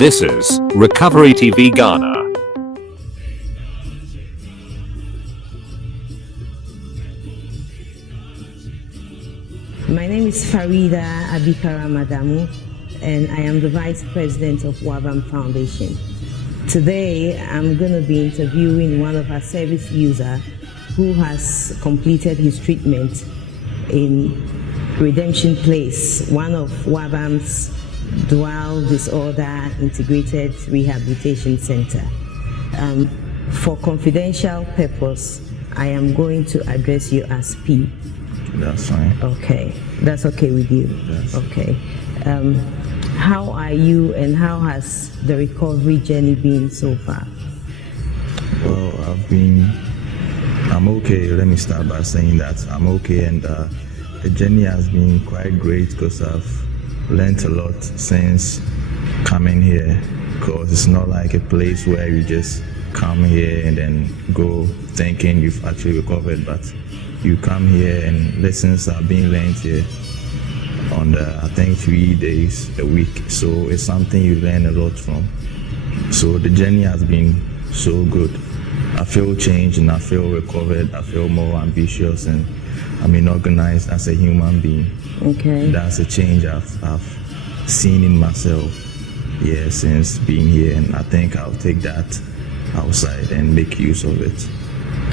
This is Recovery TV Ghana. My name is Farida Madamu, and I am the Vice President of Wabharm Foundation. Today, I'm going to be interviewing one of our service users who has completed his treatment in Redemption Place, one of Wabharm's dual disorder integrated rehabilitation center. For confidential purpose, I am going to address you as P. That's fine. Okay, that's okay with you? Yes. Okay. How are you and how has the recovery journey been so far? Well, I'm okay. Let me start by saying that I'm okay, and the journey has been quite great because I've learned a lot since coming here, because it's not like a place where you just come here and then go thinking you've actually recovered, but you come here and lessons are being learned here on I think 3 days a week, so it's something you learn a lot from. So the journey has been so good. I feel changed and I feel recovered. I feel more ambitious and organized as a human being. Okay. That's a change I've seen in myself, since being here, and I think I'll take that outside and make use of it.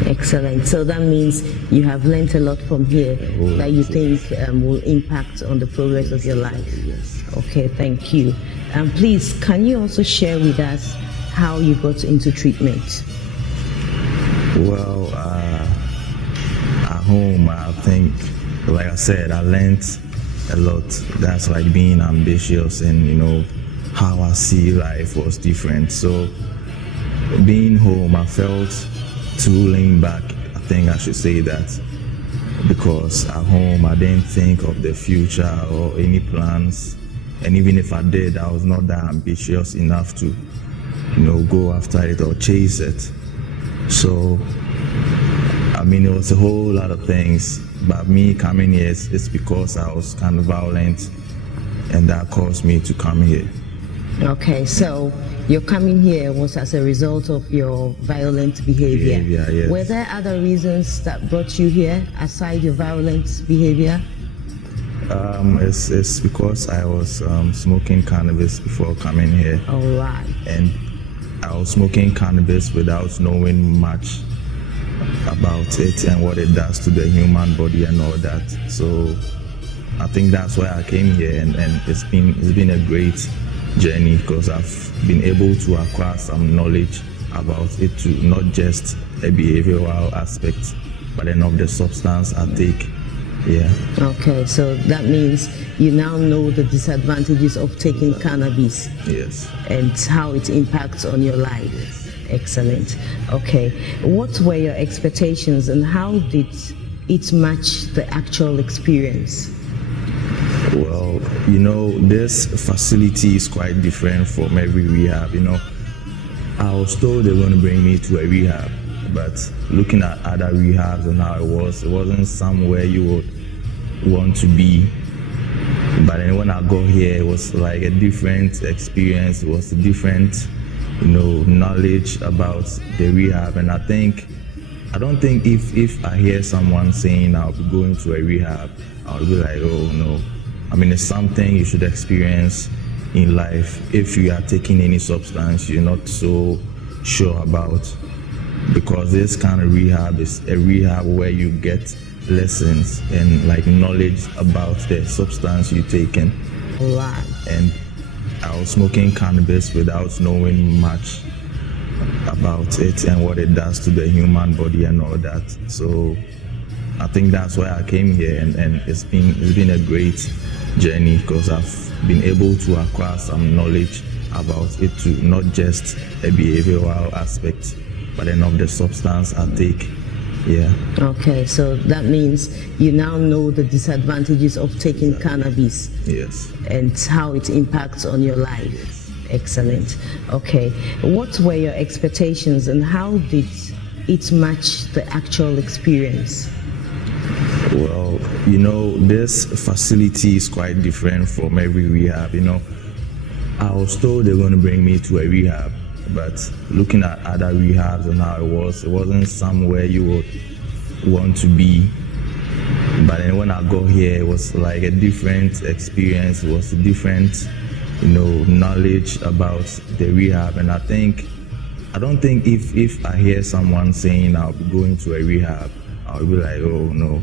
Excellent. So that means you have learned a lot from here that you think will impact on the progress of your life. Yes. Okay, thank you. And please, can you also share with us how you got into treatment? Well, at home, I think, like I said, I learned a lot. That's like being ambitious, and how I see life was different. So being home, I felt too lean back. I think I should say that, because at home I didn't think of the future or any plans, and even if I did, I was not that ambitious enough to go after it or chase it. So it was a whole lot of things, but me coming here, it's because I was kind of violent, and that caused me to come here. Okay, so your coming here was as a result of your violent behavior. Yes. Were there other reasons that brought you here aside your violent behavior? It's because I was smoking cannabis before coming here. All right. And I was smoking cannabis without knowing much about it and what it does to the human body and all that. So I think that's why I came here, and it's been a great journey, because I've been able to acquire some knowledge about it too, not just a behavioral aspect, but then of the substance I take. Yeah. Okay, so that means you now know the disadvantages of taking cannabis. Yes. And how it impacts on your life. Yes. Excellent. Okay, what were your expectations and how did it match the actual experience? Well, this facility is quite different from every rehab. I was told they were going to bring me to a rehab, but looking at other rehabs and how it wasn't somewhere you would want to be. But then when I got here, it was like a different experience. It was a different, knowledge about the rehab. And I don't think if I hear someone saying I'll be going to a rehab, I'll be like, oh no. It's something you should experience in life. If you are taking any substance you're not so sure about, because this kind of rehab is a rehab where you get lessons and knowledge about the substance you're taking. Right. And I was smoking cannabis without knowing much about it and what it does to the human body and all that. So I think that's why I came here, and it's been a great journey, because I've been able to acquire some knowledge about it too, not just a behavioral aspect, but then of the substance I take. Yeah. Okay, so that means you now know the disadvantages of taking cannabis. Yes. And how it impacts on your life. Yes. Excellent. Okay, what were your expectations and how did it match the actual experience? Well, this facility is quite different from every rehab. I was told they were going to bring me to a rehab, but looking at other rehabs and how it wasn't somewhere you would want to be. But then when I got here, it was like a different experience. It was a different, knowledge about the rehab. And I don't think if I hear someone saying I'll be going to a rehab, I'll be like, oh no.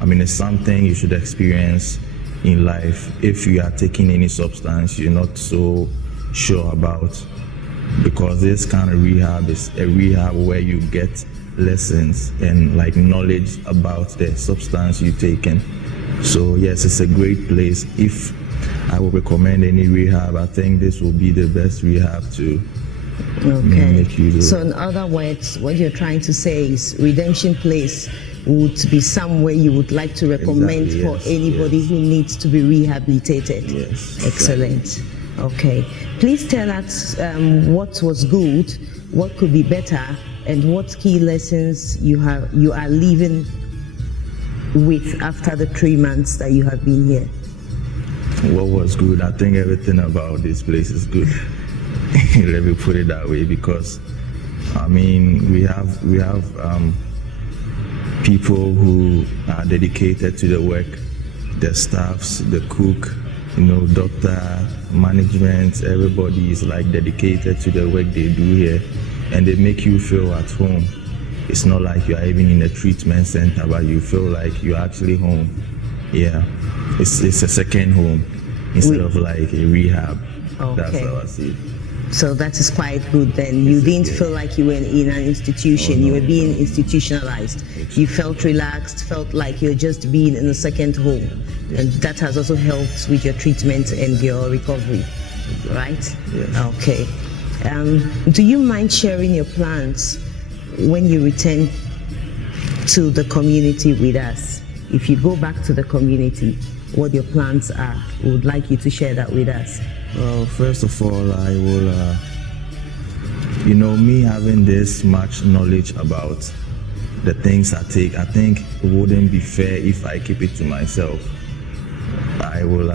I mean, it's something you should experience in life. If you are taking any substance you're not so sure about, because this kind of rehab is a rehab where you get lessons and like knowledge about the substance you're taking. So yes, it's a great place. If I would recommend any rehab, I think this will be the best rehab to make you do. So in other words, what you're trying to say is Redemption Place would be somewhere you would like to recommend for anybody who needs to be rehabilitated. Yes. Excellent. Okay. Please tell us what was good, what could be better, and what key lessons you are leaving with after the 3 months that you have been here. What was good? I think everything about this place is good. Let me put it that way, because I mean we have people who are dedicated to the work, the staffs, the cook, doctor, management, everybody is like dedicated to the work they do here, and they make you feel at home. It's not like you are even in a treatment center, but you feel like you're actually home. Yeah, it's a second home instead of like a rehab. Okay. That's how I see it. So that is quite good then. You didn't feel like you were in an institution. You were being institutionalized. You felt relaxed, felt like you're just being in a second home. And that has also helped with your treatment and your recovery, right? Yes. Okay. Do you mind sharing your plans when you return to the community with us? If you go back to the community, what your plans are? We would like you to share that with us. Well, first of all, I will, me having this much knowledge about the things I take, I think it wouldn't be fair if I keep it to myself. I will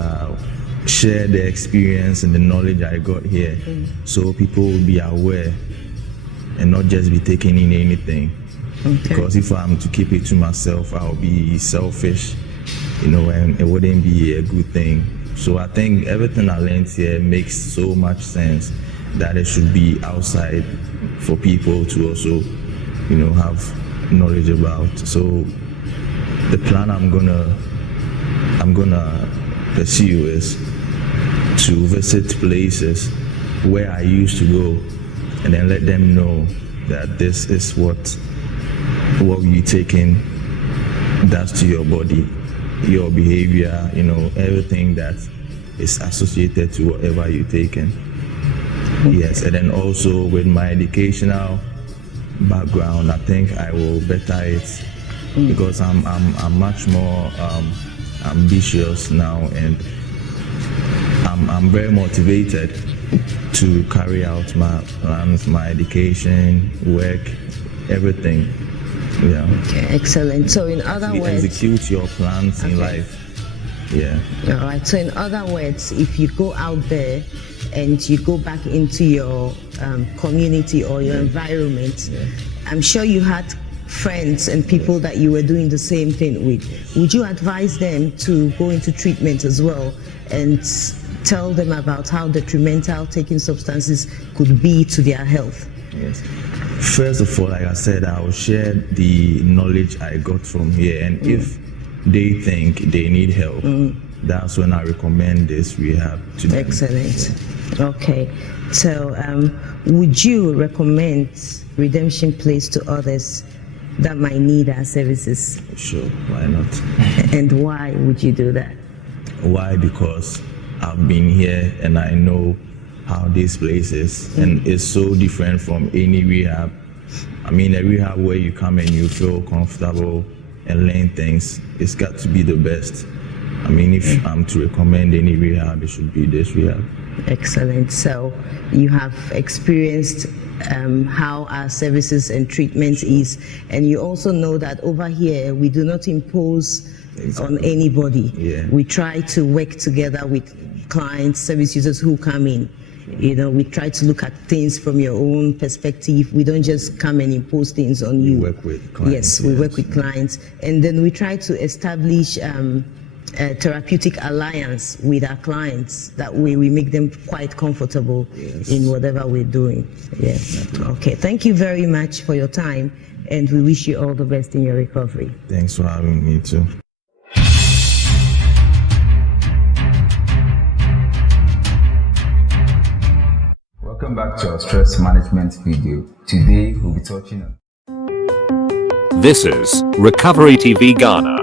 share the experience and the knowledge I got here, so people will be aware and not just be taking in anything. Okay. Because if I'm to keep it to myself, I'll be selfish, and it wouldn't be a good thing. So I think everything I learned here makes so much sense that it should be outside for people to also, have knowledge about. So the plan I'm gonna pursue is to visit places where I used to go, and then let them know that this is what you're taking does to your body, your behavior, everything that is associated to whatever you're taking. Okay. Yes, and then also with my educational background, I think I will better it because I'm much more ambitious now, and I'm very motivated to carry out my plans, my education, work, everything. Yeah. Okay, excellent. So in other words, execute your plans in life. Yeah. All right. So in other words, if you go out there and you go back into your community or your environment, I'm sure you had friends and people that you were doing the same thing with. Would you advise them to go into treatment as well and tell them about how detrimental taking substances could be to their health? Yes. First of all, like I said, I will share the knowledge I got from here, and if they think they need help, that's when I recommend this rehab to them. Excellent. Okay. So would you recommend Redemption Place to others that might need our services? Sure, why not? And why would you do that? Why? Because I've been here and I know how this place is, and it's so different from any rehab. I mean, a rehab where you come and you feel comfortable and learn things, it's got to be the best. I mean, if I'm to recommend any rehab, it should be this rehab. Excellent. So you have experienced how our services and treatment is, and you also know that over here we do not impose on anybody. Yeah. We try to work together with clients, service users who come in. We try to look at things from your own perspective. We don't just come and impose things on you. We work with clients. Yes, we work with clients. And then we try to establish a therapeutic alliance with our clients. That way we make them quite comfortable in whatever we're doing. Yes. Okay. Thank you very much for your time, and we wish you all the best in your recovery. Thanks for having me too. Welcome back to our stress management video. Today we'll be touching on This is Recovery TV Ghana.